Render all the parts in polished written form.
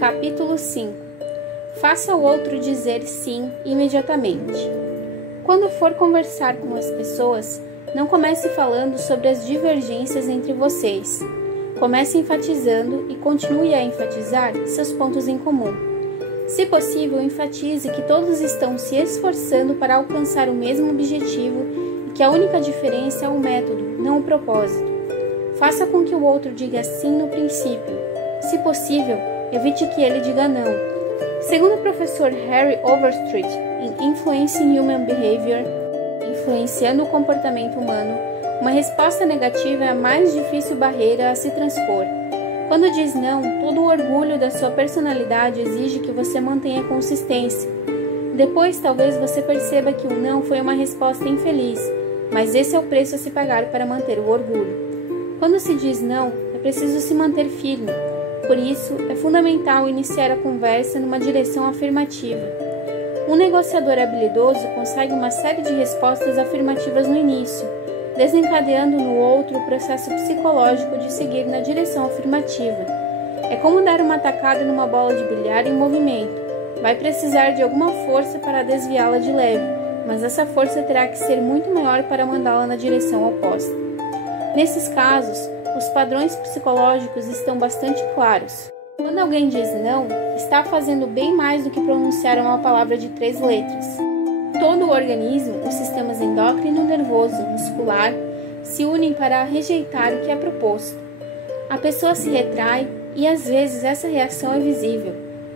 Capítulo 5. Faça o outro dizer sim imediatamente. Quando for conversar com as pessoas, não comece falando sobre as divergências entre vocês. Comece enfatizando e continue a enfatizar seus pontos em comum. Se possível, enfatize que todos estão se esforçando para alcançar o mesmo objetivo e que a única diferença é o método, não o propósito. Faça com que o outro diga sim no princípio. Se possível, evite que ele diga não. Segundo o professor Harry Overstreet, em Influencing Human Behavior, Influenciando o Comportamento Humano, uma resposta negativa é a mais difícil barreira a se transpor. Quando diz não, todo o orgulho da sua personalidade exige que você mantenha consistência. Depois, talvez você perceba que o não foi uma resposta infeliz, mas esse é o preço a se pagar para manter o orgulho. Quando se diz não, é preciso se manter firme. Por isso, é fundamental iniciar a conversa numa direção afirmativa. Um negociador habilidoso consegue uma série de respostas afirmativas no início, desencadeando no outro o processo psicológico de seguir na direção afirmativa. É como dar uma tacada numa bola de bilhar em movimento. Vai precisar de alguma força para desviá-la de leve, mas essa força terá que ser muito maior para mandá-la na direção oposta. Nesses casos, os padrões psicológicos estão bastante claros. Quando alguém diz não, está fazendo bem mais do que pronunciar uma palavra de 3 letras. Todo o organismo, os sistemas endócrino, nervoso, muscular, se unem para rejeitar o que é proposto. A pessoa se retrai e às vezes essa reação é visível.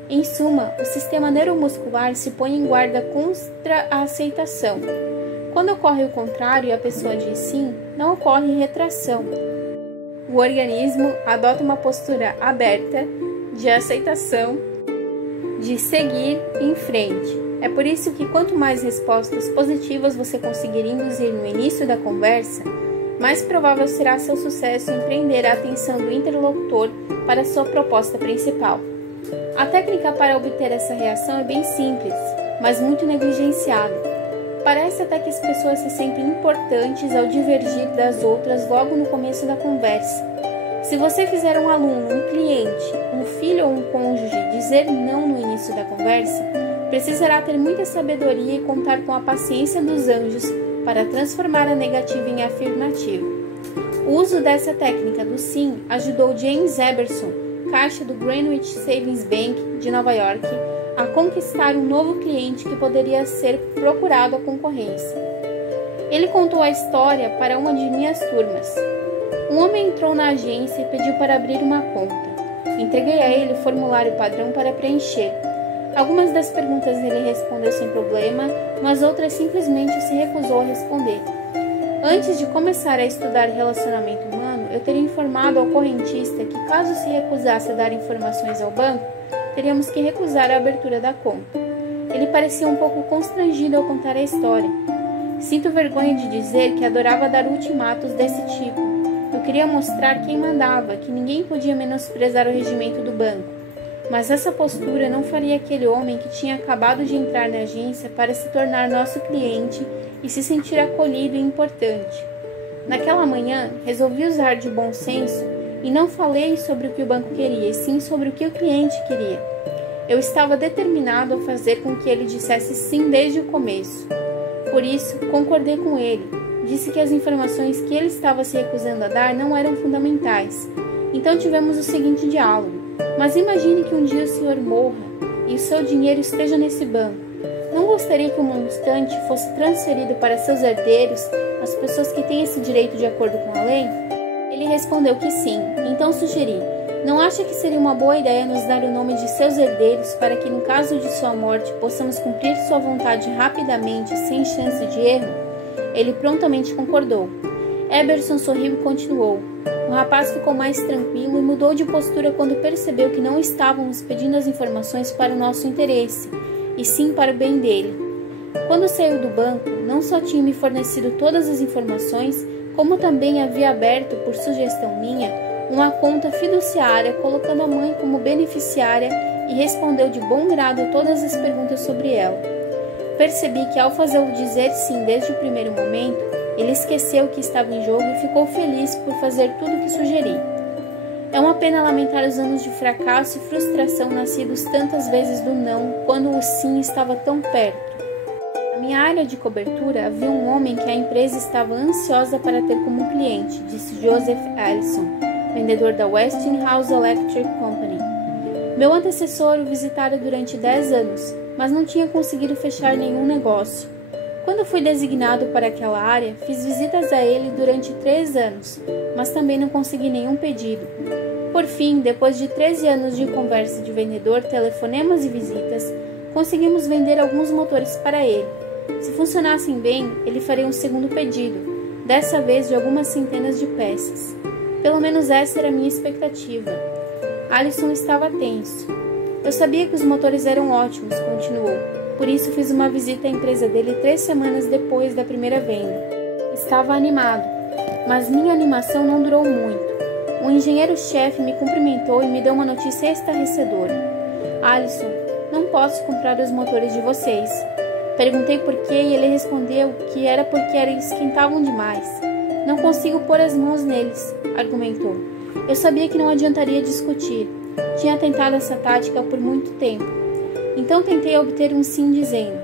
Em suma, o sistema neuromuscular se põe em guarda contra a aceitação. Quando ocorre o contrário e a pessoa diz sim, não ocorre retração. O organismo adota uma postura aberta, de aceitação, de seguir em frente. É por isso que quanto mais respostas positivas você conseguir induzir no início da conversa, mais provável será seu sucesso em prender a atenção do interlocutor para sua proposta principal. A técnica para obter essa reação é bem simples, mas muito negligenciada. Parece até que as pessoas se sentem importantes ao divergir das outras logo no começo da conversa. Se você fizer um aluno, um cliente, um filho ou um cônjuge dizer não no início da conversa, precisará ter muita sabedoria e contar com a paciência dos anjos para transformar a negativa em afirmativa. O uso dessa técnica do sim ajudou James Eberson, caixa do Greenwich Savings Bank de Nova York, a conquistar um novo cliente que poderia ser procurado à concorrência. Ele contou a história para uma de minhas turmas. Um homem entrou na agência e pediu para abrir uma conta. Entreguei a ele o formulário padrão para preencher. Algumas das perguntas ele respondeu sem problema, mas outras simplesmente se recusou a responder. Antes de começar a estudar relacionamento humano, eu teria informado ao correntista que, caso se recusasse a dar informações ao banco, teríamos que recusar a abertura da conta. Ele parecia um pouco constrangido ao contar a história. Sinto vergonha de dizer que adorava dar ultimatos desse tipo. Eu queria mostrar quem mandava, que ninguém podia menosprezar o regimento do banco. Mas essa postura não faria aquele homem que tinha acabado de entrar na agência para se tornar nosso cliente e se sentir acolhido e importante. Naquela manhã, resolvi usar de bom senso e não falei sobre o que o banco queria, e sim sobre o que o cliente queria. Eu estava determinado a fazer com que ele dissesse sim desde o começo. Por isso, concordei com ele. Disse que as informações que ele estava se recusando a dar não eram fundamentais. Então tivemos o seguinte diálogo. Mas imagine que um dia o senhor morra e o seu dinheiro esteja nesse banco. Não gostaria que um montante fosse transferido para seus herdeiros, as pessoas que têm esse direito de acordo com a lei? Ele respondeu que sim. Então sugeri: não acha que seria uma boa ideia nos dar o nome de seus herdeiros para que, no caso de sua morte, possamos cumprir sua vontade rapidamente, sem chance de erro? Ele prontamente concordou. Eberson sorriu e continuou. O rapaz ficou mais tranquilo e mudou de postura quando percebeu que não estávamos pedindo as informações para o nosso interesse, e sim para o bem dele. Quando saiu do banco, não só tinha me fornecido todas as informações, como também havia aberto, por sugestão minha, uma conta fiduciária, colocando a mãe como beneficiária, e respondeu de bom grado todas as perguntas sobre ela. Percebi que, ao fazê-lo dizer sim desde o primeiro momento, ele esqueceu o que estava em jogo e ficou feliz por fazer tudo o que sugeri. É uma pena lamentar os anos de fracasso e frustração nascidos tantas vezes do não, quando o sim estava tão perto. Na minha área de cobertura havia um homem que a empresa estava ansiosa para ter como cliente, disse Joseph Allison, vendedor da Westinghouse Electric Company. Meu antecessor o visitara durante 10 anos, mas não tinha conseguido fechar nenhum negócio. Quando fui designado para aquela área, fiz visitas a ele durante 3 anos, mas também não consegui nenhum pedido. Por fim, depois de 13 anos de conversa de vendedor, telefonemas e visitas, conseguimos vender alguns motores para ele. Se funcionassem bem, ele faria um segundo pedido, dessa vez de algumas centenas de peças. Pelo menos essa era a minha expectativa. Allison estava tenso. Eu sabia que os motores eram ótimos, continuou. Por isso fiz uma visita à empresa dele 3 semanas depois da primeira venda. Estava animado, mas minha animação não durou muito. O engenheiro-chefe me cumprimentou e me deu uma notícia estarrecedora. Allison, não posso comprar os motores de vocês. Perguntei por quê e ele respondeu que era porque esquentavam demais. Não consigo pôr as mãos neles, argumentou. Eu sabia que não adiantaria discutir. Tinha tentado essa tática por muito tempo. Então tentei obter um sim dizendo: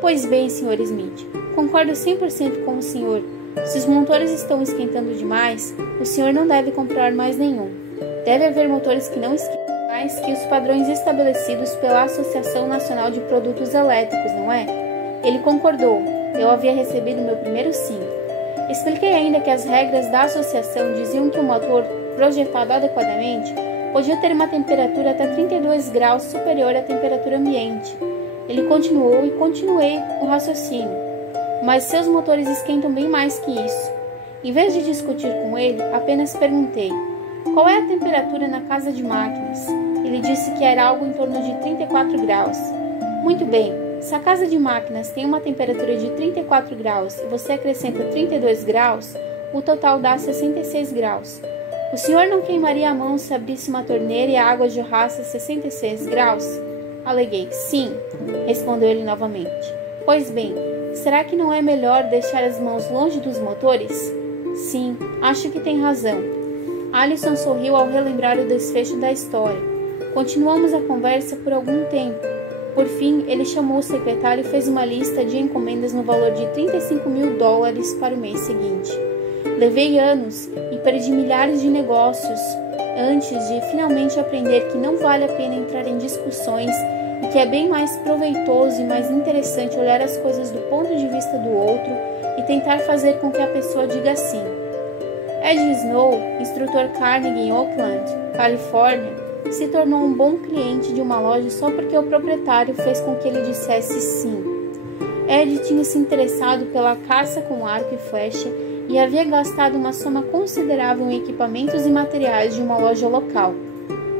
pois bem, Sr. Smith, concordo 100% com o senhor. Se os motores estão esquentando demais, o senhor não deve comprar mais nenhum. Deve haver motores que não esquentam mais que os padrões estabelecidos pela Associação Nacional de Produtos Elétricos, não é? Ele concordou. Eu havia recebido meu primeiro sim. Expliquei ainda que as regras da associação diziam que o motor, projetado adequadamente, podia ter uma temperatura até 32 graus superior à temperatura ambiente. Ele continuou e continuei o raciocínio. Mas seus motores esquentam bem mais que isso. Em vez de discutir com ele, apenas perguntei: qual é a temperatura na casa de máquinas? Ele disse que era algo em torno de 34 graus. Muito bem. Se a casa de máquinas tem uma temperatura de 34 graus e você acrescenta 32 graus, o total dá 66 graus. O senhor não queimaria a mão se abrisse uma torneira e a água jorrasse a 66 graus? Aleguei. Sim, respondeu ele novamente. Pois bem, será que não é melhor deixar as mãos longe dos motores? Sim, acho que tem razão. Allison sorriu ao relembrar o desfecho da história. Continuamos a conversa por algum tempo. Por fim, ele chamou o secretário e fez uma lista de encomendas no valor de $35.000 para o mês seguinte. Levei anos e perdi milhares de negócios antes de finalmente aprender que não vale a pena entrar em discussões e que é bem mais proveitoso e mais interessante olhar as coisas do ponto de vista do outro e tentar fazer com que a pessoa diga sim. Ed Snow, instrutor Carnegie em Oakland, Califórnia, se tornou um bom cliente de uma loja só porque o proprietário fez com que ele dissesse sim. Ed tinha se interessado pela caça com arco e flecha e havia gastado uma soma considerável em equipamentos e materiais de uma loja local.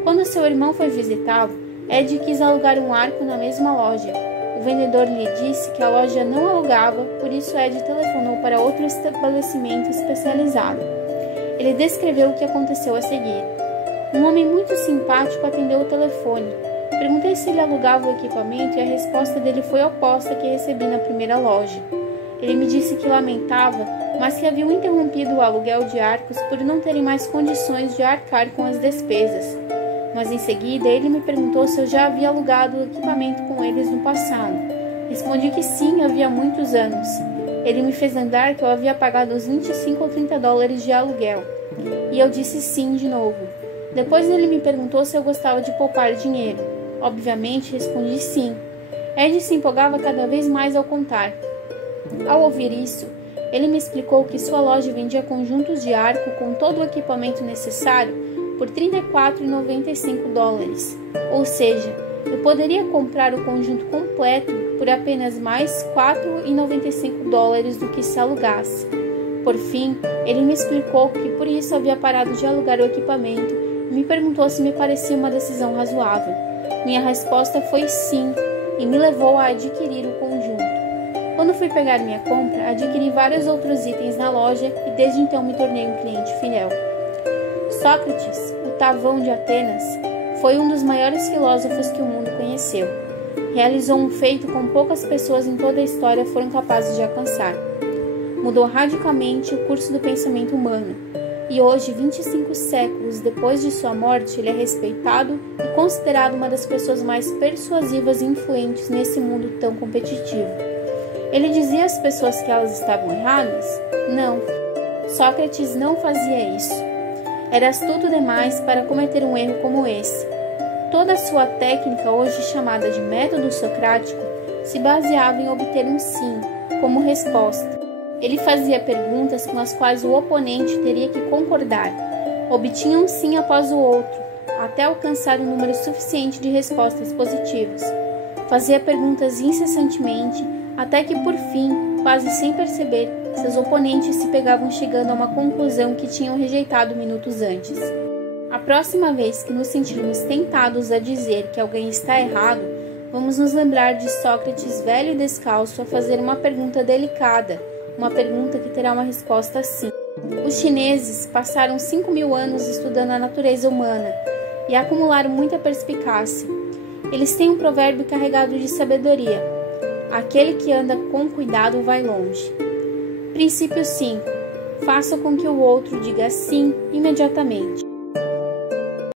Quando seu irmão foi visitá-lo, Ed quis alugar um arco na mesma loja. O vendedor lhe disse que a loja não alugava, por isso Ed telefonou para outro estabelecimento especializado. Ele descreveu o que aconteceu a seguir. Um homem muito simpático atendeu o telefone. Perguntei se ele alugava o equipamento e a resposta dele foi oposta à que recebi na primeira loja. Ele me disse que lamentava, mas que haviam interrompido o aluguel de arcos por não terem mais condições de arcar com as despesas. Mas em seguida ele me perguntou se eu já havia alugado o equipamento com eles no passado. Respondi que sim, havia muitos anos. Ele me fez lembrar que eu havia pagado uns $25 ou $30 de aluguel. E eu disse sim de novo. Depois ele me perguntou se eu gostava de poupar dinheiro. Obviamente, respondi sim. Ed se empolgava cada vez mais ao contar. Ao ouvir isso, ele me explicou que sua loja vendia conjuntos de arco com todo o equipamento necessário por $34,95. Ou seja, eu poderia comprar o conjunto completo por apenas mais $4,95 do que se alugasse. Por fim, ele me explicou que por isso havia parado de alugar o equipamento e me perguntou se me parecia uma decisão razoável. Minha resposta foi sim, e me levou a adquirir o conjunto. Quando fui pegar minha compra, adquiri vários outros itens na loja e desde então me tornei um cliente fiel. Sócrates, o Tavão de Atenas, foi um dos maiores filósofos que o mundo conheceu. Realizou um feito com poucas pessoas em toda a história foram capazes de alcançar. Mudou radicalmente o curso do pensamento humano, e hoje, 25 séculos depois de sua morte, ele é respeitado e considerado uma das pessoas mais persuasivas e influentes nesse mundo tão competitivo. Ele dizia às pessoas que elas estavam erradas? Não. Sócrates não fazia isso. Era astuto demais para cometer um erro como esse. Toda a sua técnica, hoje chamada de método socrático, se baseava em obter um sim como resposta. Ele fazia perguntas com as quais o oponente teria que concordar. Obtinha um sim após o outro, até alcançar um número suficiente de respostas positivas. Fazia perguntas incessantemente, até que, por fim, quase sem perceber, seus oponentes se pegavam chegando a uma conclusão que tinham rejeitado minutos antes. A próxima vez que nos sentirmos tentados a dizer que alguém está errado, vamos nos lembrar de Sócrates velho e descalço a fazer uma pergunta delicada, uma pergunta que terá uma resposta sim. Os chineses passaram 5.000 anos estudando a natureza humana e acumularam muita perspicácia. Eles têm um provérbio carregado de sabedoria: aquele que anda com cuidado vai longe. Princípio 5. Faça com que o outro diga sim imediatamente.